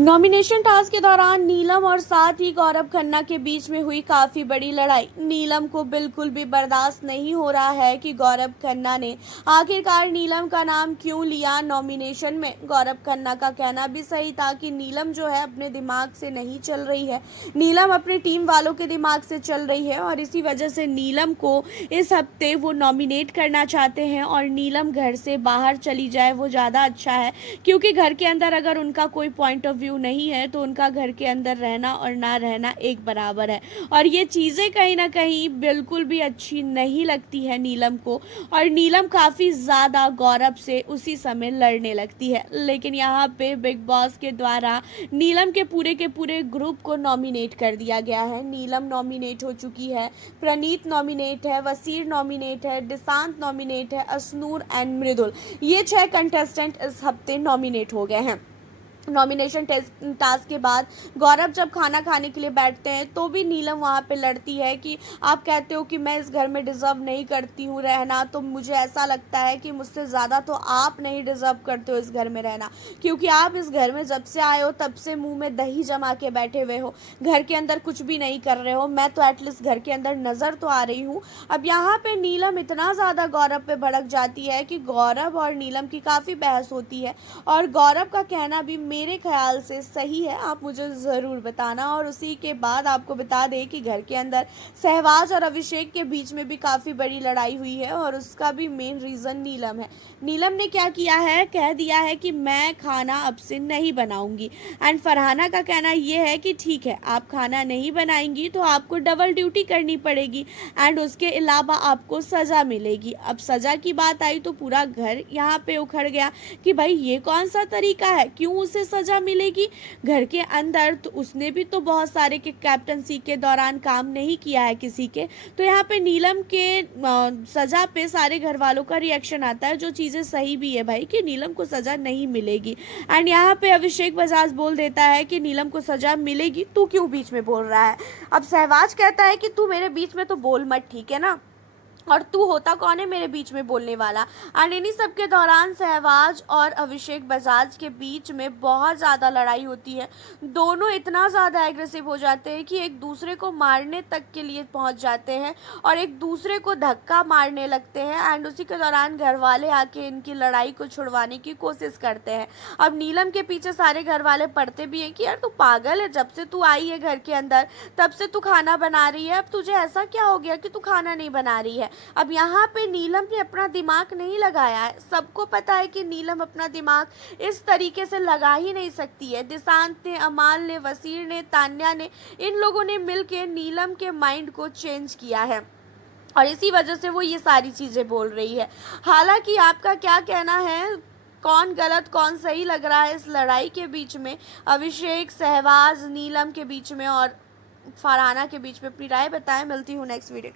Nomination task के दौरान नीलम और साथ ही गौरव खन्ना के बीच में हुई काफी बड़ी लड़ाई। नीलम को बिल्कुल भी बर्दाश्त नहीं हो रहा है कि गौरव खन्ना ने आखिरकार नीलम का नाम क्यों लिया नॉमिनेशन में। गौरव खन्ना का कहना भी सही था कि नीलम जो है अपने दिमाग से नहीं चल रही है, नीलम अपनी टीम वालों के दिमाग से चल रही है और इसी वजह से नीलम को इस हफ्ते वो नॉमिनेट करना चाहते हैं और नीलम घर से बाहर चली जाए वो ज़्यादा अच्छा है, क्योंकि घर के अंदर अगर उनका कोई पॉइंट ऑफ व्यू नहीं है तो उनका घर के अंदर रहना और ना रहना एक बराबर है। और ये चीज़ें कहीं ना कहीं बिल्कुल भी अच्छी नहीं लगती है नीलम को, और नीलम काफ़ी ज़्यादा गौरव से उसी समय लड़ने लगती है। लेकिन यहाँ पे बिग बॉस के द्वारा नीलम के पूरे ग्रुप को नॉमिनेट कर दिया गया है। नीलम नॉमिनेट हो चुकी है, प्रणीत नॉमिनेट है, वसीर नॉमिनेट है, डिसांत नॉमिनेट है, असनूर एंड मृदुल, ये 6 कंटेस्टेंट इस हफ्ते नॉमिनेट हो गए हैं। नॉमिनेशन टास्क के बाद गौरव जब खाना खाने के लिए बैठते हैं तो भी नीलम वहाँ पे लड़ती है कि आप कहते हो कि मैं इस घर में डिज़र्व नहीं करती हूँ रहना, तो मुझे ऐसा लगता है कि मुझसे ज़्यादा तो आप नहीं डिज़र्व करते हो इस घर में रहना, क्योंकि आप इस घर में जब से आए हो तब से मुंह में दही जमा के बैठे हुए हो, घर के अंदर कुछ भी नहीं कर रहे हो। मैं तो एटलीस्ट घर के अंदर नज़र तो आ रही हूँ। अब यहाँ पे नीलम इतना ज़्यादा गौरव पे भड़क जाती है कि गौरव और नीलम की काफ़ी बहस होती है और गौरव का कहना भी मेरे ख्याल से सही है, आप मुझे ज़रूर बताना। और उसी के बाद आपको बता दें कि घर के अंदर सहवाज और अभिषेक के बीच में भी काफ़ी बड़ी लड़ाई हुई है और उसका भी मेन रीज़न नीलम है। नीलम ने क्या किया है, कह दिया है कि मैं खाना अब से नहीं बनाऊंगी। एंड फरहाना का कहना यह है कि ठीक है, आप खाना नहीं बनाएंगी तो आपको डबल ड्यूटी करनी पड़ेगी एंड उसके अलावा आपको सज़ा मिलेगी। अब सज़ा की बात आई तो पूरा घर यहाँ पे उखड़ गया कि भाई ये कौन सा तरीका है, क्यों उसे सज़ा मिलेगी। घर के अंदर तो उसने भी तो बहुत सारे के कैप्टनसी के दौरान काम नहीं किया है किसी के, तो यहाँ पे नीलम के सज़ा पे सारे घर वालों का रिएक्शन आता है, जो चीज़ें सही भी है भाई कि नीलम को सज़ा नहीं मिलेगी। एंड यहाँ पे अभिषेक बजाज बोल देता है कि नीलम को सज़ा मिलेगी, तू क्यों बीच में बोल रहा है। अब सहवाज कहता है कि तू मेरे बीच में तो बोल मत, ठीक है ना, और तू होता कौन है मेरे बीच में बोलने वाला। एंड इन्हीं सब के दौरान सहवाज और अभिषेक बजाज के बीच में बहुत ज़्यादा लड़ाई होती है। दोनों इतना ज़्यादा एग्रेसिव हो जाते हैं कि एक दूसरे को मारने तक के लिए पहुंच जाते हैं और एक दूसरे को धक्का मारने लगते हैं। एंड उसी के दौरान घर वाले आके इनकी लड़ाई को छुड़वाने की कोशिश करते हैं। अब नीलम के पीछे सारे घर वाले पड़ते भी हैं कि यार तू पागल है, जब से तू आई है घर के अंदर तब से तू खाना बना रही है, अब तुझे ऐसा क्या हो गया कि तू खाना नहीं बना रही है। अब यहाँ पे नीलम ने अपना दिमाग नहीं लगाया है, सबको पता है कि नीलम अपना दिमाग इस तरीके से लगा ही नहीं सकती है। दिशांत ने, अमाल ने, वसीर ने, तान्या ने, इन लोगों ने मिलकर नीलम के माइंड को चेंज किया है और इसी वजह से वो ये सारी चीज़ें बोल रही है। हालांकि आपका क्या कहना है, कौन गलत कौन सही लग रहा है इस लड़ाई के बीच में, अभिषेक, सहवाज, नीलम के बीच में और फरहाना के बीच में, अपनी राय बताएं। मिलती हूँ नेक्स्ट वीडियो।